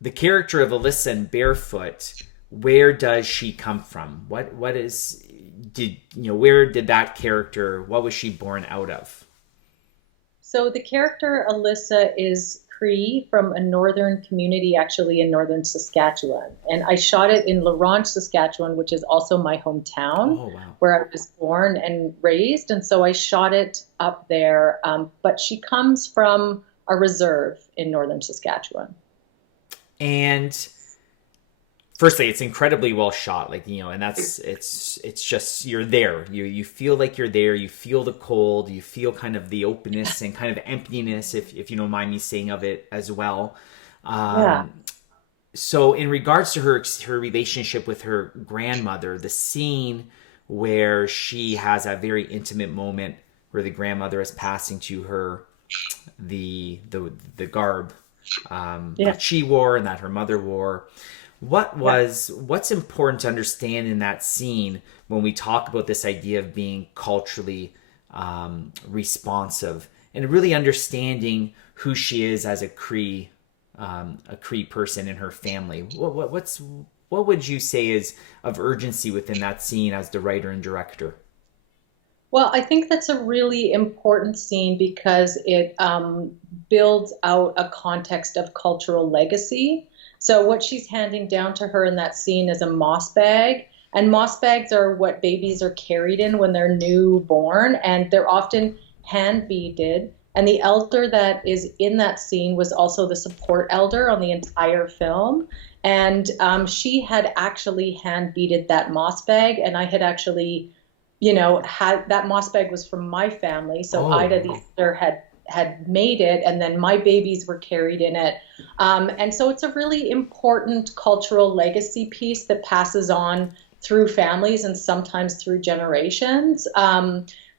the character of Alyssa in Barefoot, where does she come from? What is did where did that character, what was she born out of? So the character Alyssa is Cree from a northern community, actually in northern Saskatchewan. And I shot it in La Ronge, Saskatchewan, which is also my hometown Oh wow. where I was born and raised. And so I shot it up there. But she comes from a reserve in northern Saskatchewan. And firstly, it's incredibly well shot, like, and that's it's just, you're there, you feel like you're there, you feel the cold, you feel kind of the openness and kind of emptiness, if you don't mind me saying, of it as well. Yeah. um so in regards to her relationship with her grandmother, the scene where she has a very intimate moment where the grandmother is passing to her the garb Yeah. that she wore and that her mother wore. What's important to understand in that scene when we talk about this idea of being culturally responsive and really understanding who she is as a Cree person in her family? What would you say is of urgency within that scene as the writer and director? Well, I think that's a really important scene because it builds out a context of cultural legacy. So, what she's handing down to her in that scene is a moss bag. And moss bags are what babies are carried in when they're newborn, and they're often hand beaded. And the elder that is in that scene was also the support elder on the entire film. And she had actually hand beaded that moss bag, and I had actually had that moss bag was from my family. So Oh Ida, the wow. elder, had made it, and then my babies were carried in it. And so it's a really important cultural legacy piece that passes on through families and sometimes through generations.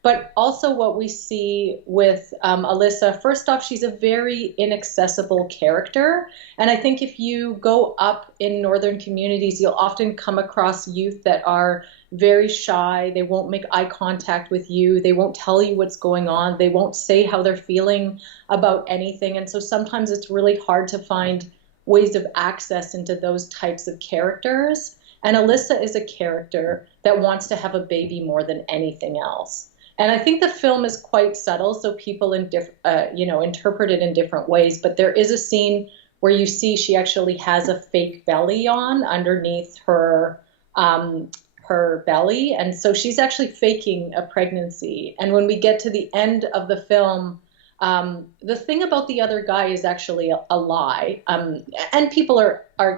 But also, what we see with Alyssa, first off, she's a very inaccessible character. And I think if you go up in northern communities, you'll often come across youth that are very shy. They won't make eye contact with you. They won't tell you what's going on. They won't say how they're feeling about anything. And so sometimes it's really hard to find ways of access into those types of characters. And Alyssa is a character that wants to have a baby more than anything else. And I think the film is quite subtle, so people interpret it in different ways. But there is a scene where you see she actually has a fake belly on underneath her belly, and so she's actually faking a pregnancy. And when we get to the end of the film, the thing about the other guy is actually a lie, and people are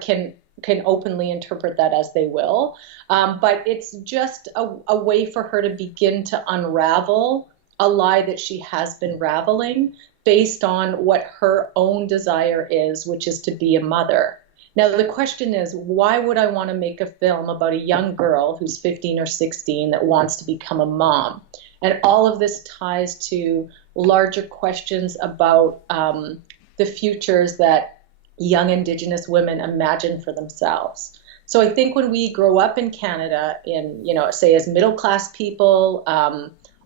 can openly interpret that as they will. But it's just a way for her to begin to unravel a lie that she has been raveling based on what her own desire is, which is to be a mother. Now, the question is, why would I want to make a film about a young girl who's 15 or 16 that wants to become a mom? And all of this ties to larger questions about the futures that young Indigenous women imagine for themselves. So I think when we grow up in Canada, say as middle class people,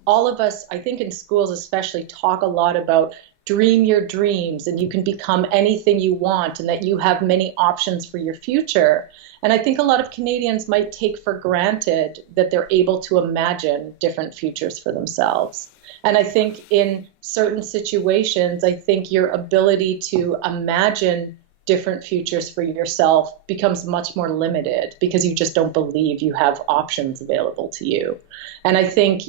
all of us, I think in schools especially, talk a lot about dream your dreams and you can become anything you want and that you have many options for your future. And I think a lot of Canadians might take for granted that they're able to imagine different futures for themselves. And I think in certain situations, I think your ability to imagine different futures for yourself becomes much more limited because you just don't believe you have options available to you. And I think,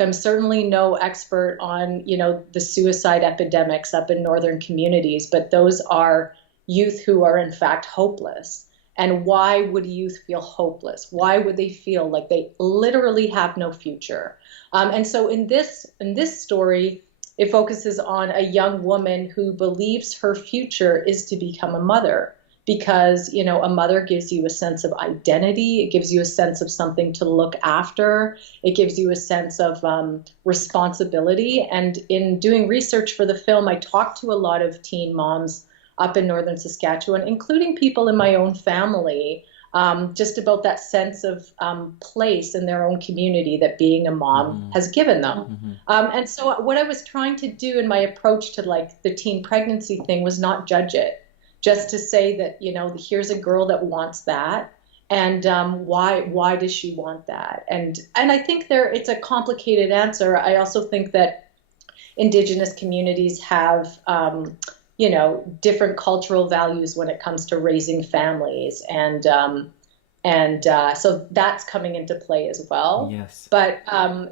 I'm certainly no expert on, the suicide epidemics up in northern communities, but those are youth who are in fact hopeless. And why would youth feel hopeless? Why would they feel like they literally have no future? And so in this story, it focuses on a young woman who believes her future is to become a mother because, a mother gives you a sense of identity. It gives you a sense of something to look after. It gives you a sense of responsibility. And in doing research for the film, I talked to a lot of teen moms up in northern Saskatchewan, including people in my own family, just about that sense of place in their own community that being a mom Mm-hmm. has given them. Mm-hmm. And so what I was trying to do in my approach to like the teen pregnancy thing was not judge it, just to say that, here's a girl that wants that. And why does she want that? And I think it's a complicated answer. I also think that Indigenous communities have, different cultural values when it comes to raising families, and so that's coming into play as well. Yes. But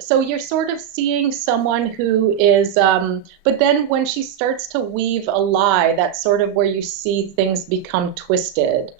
so you're sort of seeing someone who is, but then when she starts to weave a lie, that's sort of where you see things become twisted.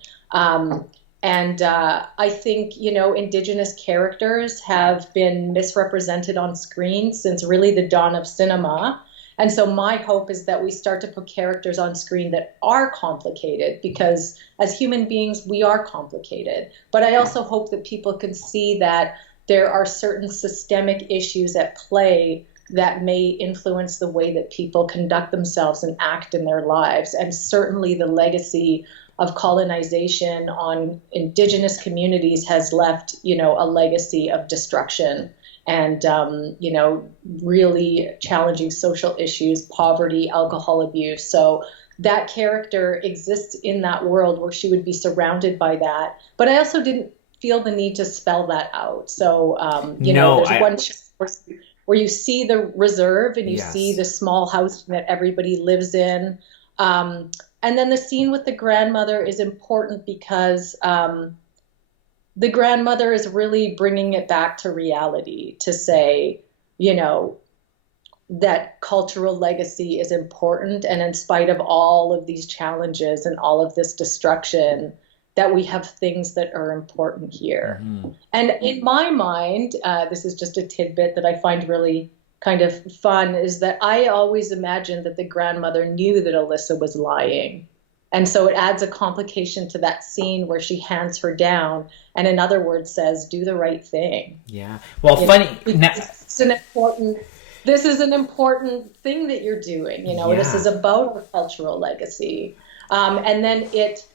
And I think, Indigenous characters have been misrepresented on screen since really the dawn of cinema. And so my hope is that we start to put characters on screen that are complicated, because as human beings, we are complicated. But I also hope that people can see that there are certain systemic issues at play that may influence the way that people conduct themselves and act in their lives. And certainly the legacy of colonization on Indigenous communities has left, a legacy of destruction and, really challenging social issues, poverty, alcohol abuse. So that character exists in that world where she would be surrounded by that. But I also didn't feel the need to spell that out. So, there's one where you see the reserve and you see the small house that everybody lives in. And then the scene with the grandmother is important because the grandmother is really bringing it back to reality to say, that cultural legacy is important. And in spite of all of these challenges and all of this destruction, that we have things that are important here. Mm-hmm. And in my mind, this is just a tidbit that I find really kind of fun, is that I always imagined that the grandmother knew that Alyssa was lying. And so it adds a complication to that scene where she hands her down and, in other words, says, do the right thing. Yeah. Well, funny. This is an important thing that you're doing. This is about our cultural legacy. And then it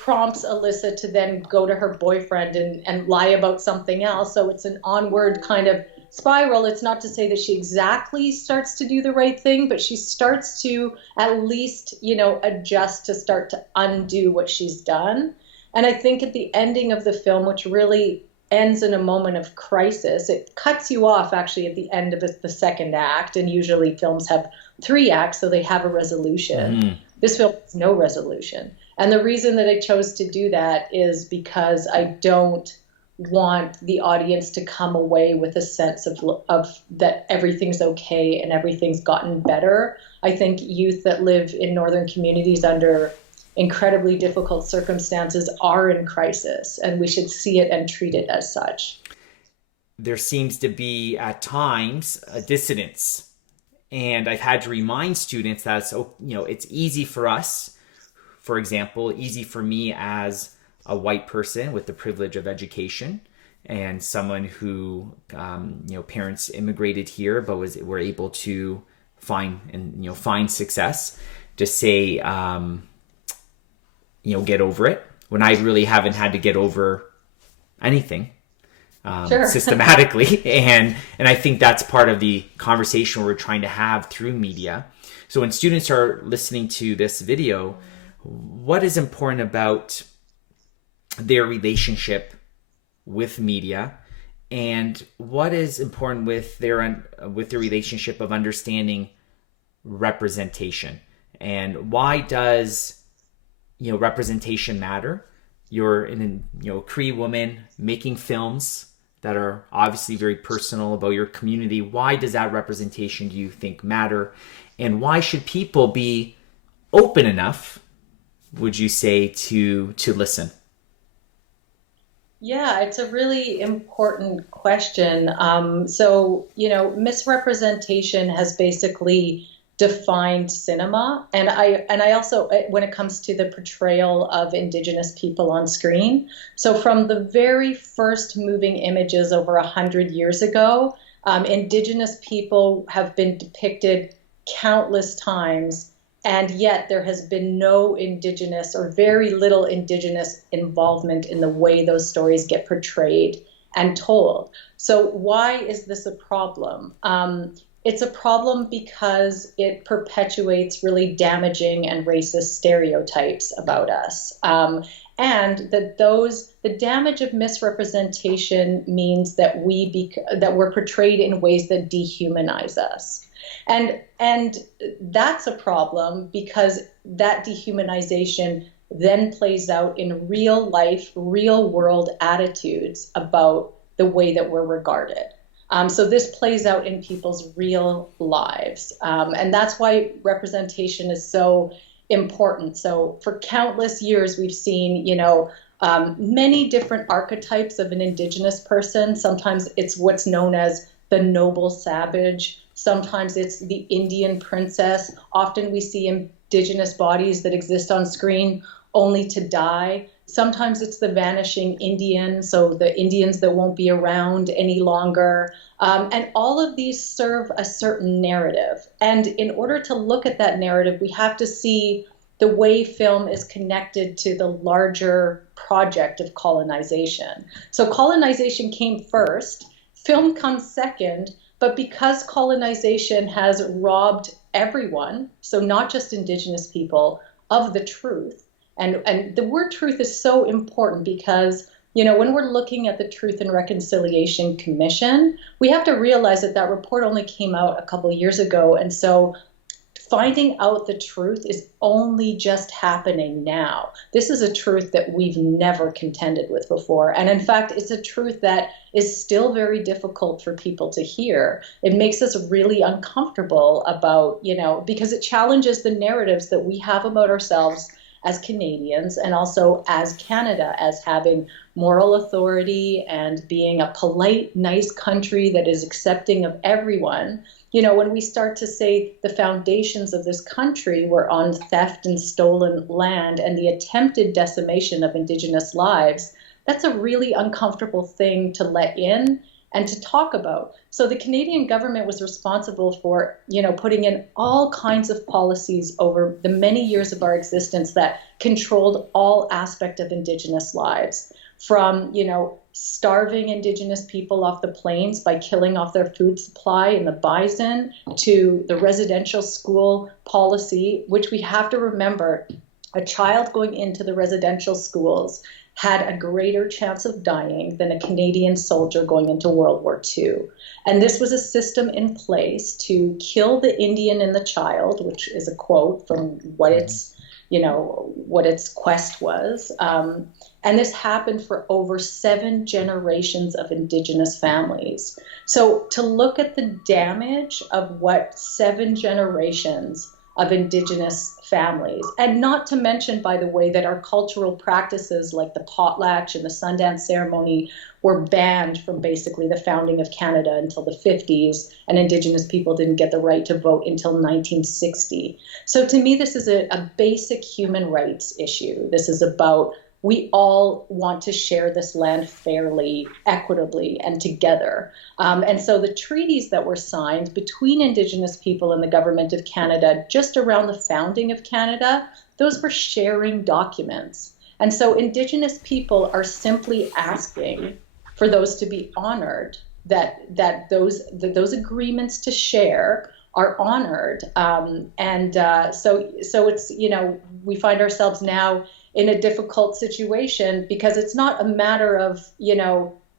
prompts Alyssa to then go to her boyfriend and lie about something else. So it's an onward kind of spiral. It's not to say that she exactly starts to do the right thing, but she starts to at least, adjust to start to undo what she's done. And I think at the ending of the film, which really ends in a moment of crisis, it cuts you off actually at the end of the second act. And usually films have 3 acts, so they have a resolution. Mm. This film has no resolution. And the reason that I chose to do that is because I don't want the audience to come away with a sense of that everything's okay and everything's gotten better. I think youth that live in northern communities under incredibly difficult circumstances are in crisis, and we should see it and treat it as such. There seems to be at times a dissonance, and I've had to remind students that it's easy for us, for example, easy for me as a white person with the privilege of education and someone who, parents immigrated here, but were able to find success, to say, get over it, when I really haven't had to get over anything systematically. And I think that's part of the conversation we're trying to have through media. So when students are listening to this video, what is important about their relationship with media, and what is important with their relationship of understanding representation, and why does representation matter? You're a Cree woman making films that are obviously very personal about your community. Why does that representation, do you think, matter? And why should people be open enough, would you say, to listen? Yeah, it's a really important question. So, misrepresentation has basically defined cinema. And I also, when it comes to the portrayal of Indigenous people on screen, so from the very first moving images over 100 years ago, Indigenous people have been depicted countless times, and yet there has been no Indigenous or very little Indigenous involvement in the way those stories get portrayed and told. So why is this a problem? It's a problem because it perpetuates really damaging and racist stereotypes about us. And the damage of misrepresentation means that that we're portrayed in ways that dehumanize us. And that's a problem because that dehumanization then plays out in real life, real world attitudes about the way that we're regarded. So this plays out in people's real lives. And that's why representation is so important. So for countless years, we've seen, many different archetypes of an indigenous person. Sometimes it's what's known as the noble savage. Sometimes it's the Indian princess. Often we see indigenous bodies that exist on screen only to die. Sometimes it's the vanishing Indian, so the Indians that won't be around any longer. And all of these serve a certain narrative. And in order to look at that narrative, we have to see the way film is connected to the larger project of colonization. So colonization came first, film comes second, but because colonization has robbed everyone, so not just indigenous people, of the truth. And the word truth is so important because, when we're looking at the Truth and Reconciliation Commission, we have to realize that that report only came out a couple of years ago. And so finding out the truth is only just happening now. This is a truth that we've never contended with before. And in fact, it's a truth that is still very difficult for people to hear. It makes us really uncomfortable about, because it challenges the narratives that we have about ourselves as Canadians and also as Canada, as having moral authority and being a polite, nice country that is accepting of everyone. When we start to say the foundations of this country were on theft and stolen land and the attempted decimation of Indigenous lives, that's a really uncomfortable thing to let in and to talk about. So the Canadian government was responsible for, putting in all kinds of policies over the many years of our existence that controlled all aspect of Indigenous lives, from, starving Indigenous people off the plains by killing off their food supply in the bison, to the residential school policy, which we have to remember, a child going into the residential schools had a greater chance of dying than a Canadian soldier going into World War II. And this was a system in place to kill the Indian in the child, which is a quote from what its quest was. And this happened for over 7 generations of Indigenous families. So to look at the damage of what 7 generations of Indigenous families, and not to mention, by the way, that our cultural practices like the potlatch and the Sundance ceremony were banned from basically the founding of Canada until the 50s, and Indigenous people didn't get the right to vote until 1960. So to me, this is a basic human rights issue. This is about, we all want to share this land fairly, equitably, and together. And so the treaties that were signed between Indigenous people and the government of Canada just around the founding of Canada, those were sharing documents. And so Indigenous people are simply asking for those to be honored, that those agreements to share are honored. So it's, we find ourselves now in a difficult situation because it's not a matter of,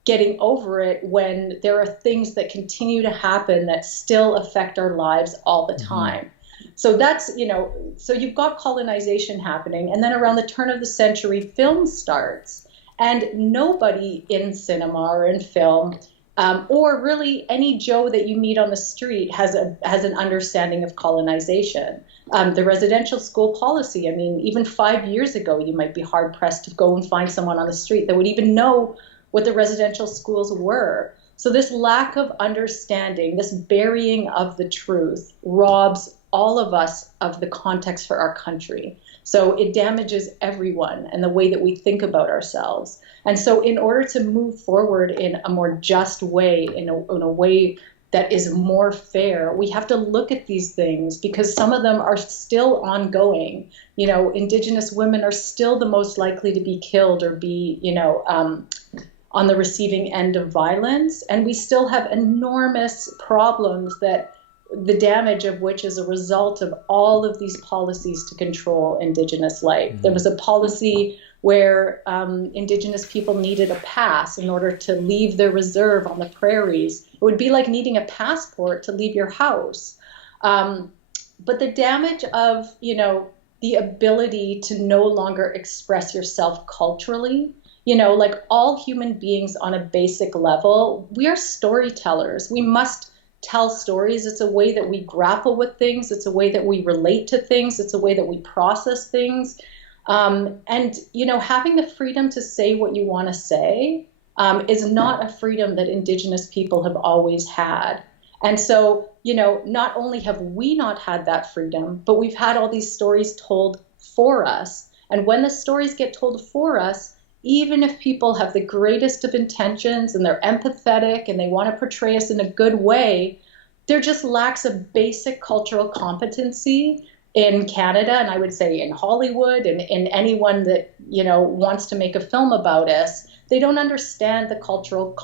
getting over it when there are things that continue to happen that still affect our lives all the time. Mm-hmm. So that's, so you've got colonization happening. And then around the turn of the century, film starts. And nobody in cinema or in film, or really any Joe that you meet on the street has an understanding of colonization. The residential school policy, even 5 years ago, you might be hard pressed to go and find someone on the street that would even know what the residential schools were. So this lack of understanding, this burying of the truth, robs all of us of the context for our country. So it damages everyone and the way that we think about ourselves. And so in order to move forward in a more just way, in a way that is more fair, we have to look at these things because some of them are still ongoing. Indigenous women are still the most likely to be killed or be, on the receiving end of violence. And we still have enormous problems that the damage of which is a result of all of these policies to control Indigenous life. There was a policy where Indigenous people needed a pass in order to leave their reserve on the prairies. It would be like needing a passport to leave your house. But the damage of, the ability to no longer express yourself culturally, like all human beings on a basic level, we are storytellers. We must tell stories. It's a way that we grapple with things. It's a way that we relate to things. It's a way that we process things. And, having the freedom to say what you want to say is not a freedom that Indigenous people have always had. And so, not only have we not had that freedom, but we've had all these stories told for us. And when the stories get told for us, even if people have the greatest of intentions and they're empathetic and they want to portray us in a good way, there just lacks a basic cultural competency in Canada, and I would say in Hollywood, and in anyone that, wants to make a film about us. They don't understand the cultural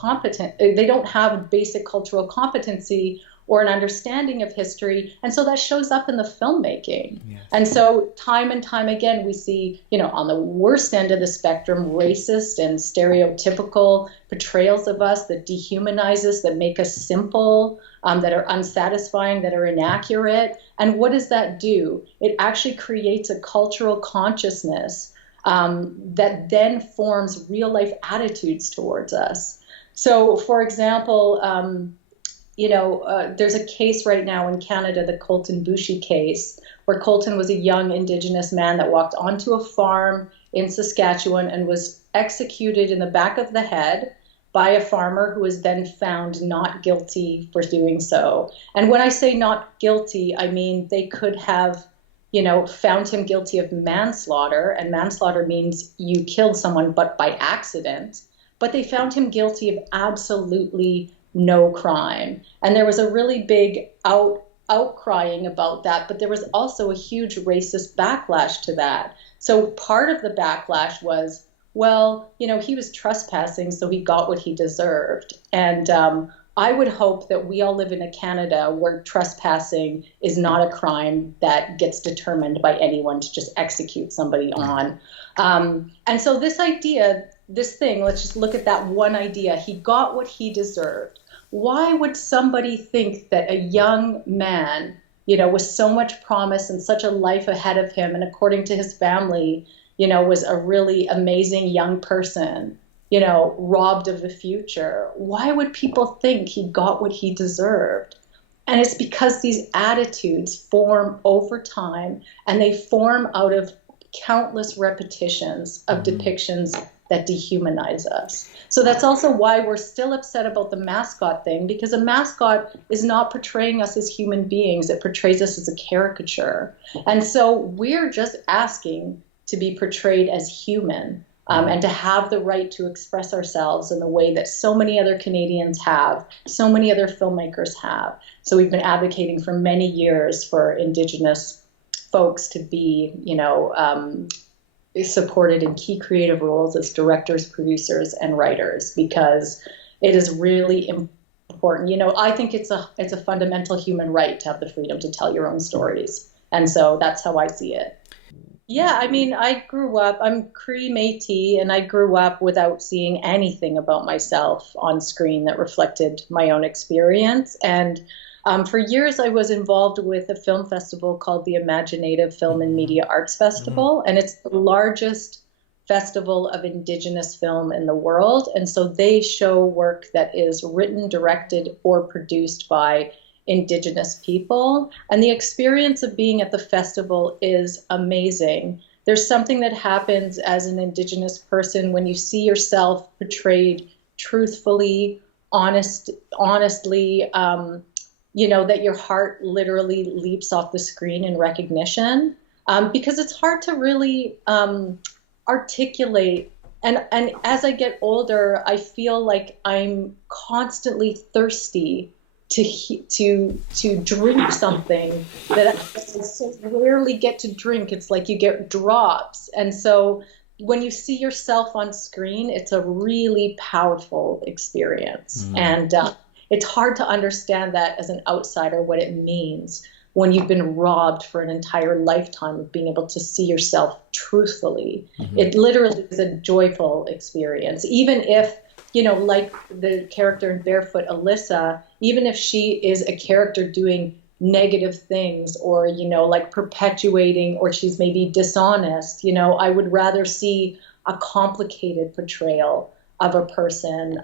they don't have basic cultural competency or an understanding of history. And so that shows up in the filmmaking. Yes. And so time and time again, we see, on the worst end of the spectrum, racist and stereotypical portrayals of us that dehumanize us, that make us simple, that are unsatisfying, that are inaccurate. And what does that do? It actually creates a cultural consciousness that then forms real life attitudes towards us. So, for example, there's a case right now in Canada, the Colton Boushie case, where Colton was a young Indigenous man that walked onto a farm in Saskatchewan and was executed in the back of the head by a farmer who was then found not guilty for doing so. And when I say not guilty, I mean they could have found him guilty of manslaughter, and manslaughter means you killed someone but by accident. But they found him guilty of absolutely no crime. And there was a really big outcrying about that, but there was also a huge racist backlash to that. So part of the backlash was, well, he was trespassing, so he got what he deserved. And I would hope that we all live in a Canada where trespassing is not a crime that gets determined by anyone to just execute somebody on. And so this thing, let's just look at that one idea. He got what he deserved. Why would somebody think that a young man, with so much promise and such a life ahead of him, and according to his family, was a really amazing young person, robbed of the future? Why would people think he got what he deserved? And it's because these attitudes form over time, and they form out of countless repetitions of depictions that dehumanize us. So that's also why we're still upset about the mascot thing, because a mascot is not portraying us as human beings. It portrays us as a caricature. And so we're just asking to be portrayed as human, and to have the right to express ourselves in the way that so many other Canadians have, so many other filmmakers have. So we've been advocating for many years for Indigenous folks to be, supported in key creative roles as directors, producers, and writers, because it is really important. I think it's a fundamental human right to have the freedom to tell your own stories. And so that's how I see it. Yeah, I mean, I'm Cree Métis, and I grew up without seeing anything about myself on screen that reflected my own experience. And for years, I was involved with a film festival called the Imaginative Film and Media Arts Festival, and it's the largest festival of Indigenous film in the world. And so they show work that is written, directed, or produced by Indigenous people. And the experience of being at the festival is amazing. There's something that happens as an Indigenous person when you see yourself portrayed truthfully, honestly, that your heart literally leaps off the screen in recognition, because it's hard to really articulate. And as I get older, I feel like I'm constantly thirsty to drink something that I so rarely get to drink. It's like you get drops. And so when you see yourself on screen, it's a really powerful experience. And it's hard to understand that as an outsider, what it means when you've been robbed for an entire lifetime of being able to see yourself truthfully. Mm-hmm. It literally is a joyful experience, even if, like the character in Barefoot, Alyssa, even if she is a character doing negative things, or, like perpetuating, or she's maybe dishonest, I would rather see a complicated portrayal of a person.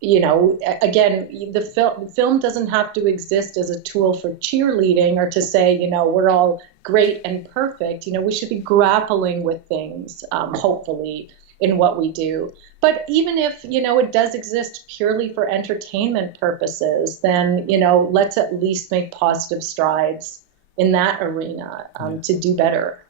Again, the film doesn't have to exist as a tool for cheerleading or to say, we're all great and perfect. We should be grappling with things, hopefully, in what we do. But even if, it does exist purely for entertainment purposes, then, let's at least make positive strides in that arena to do better.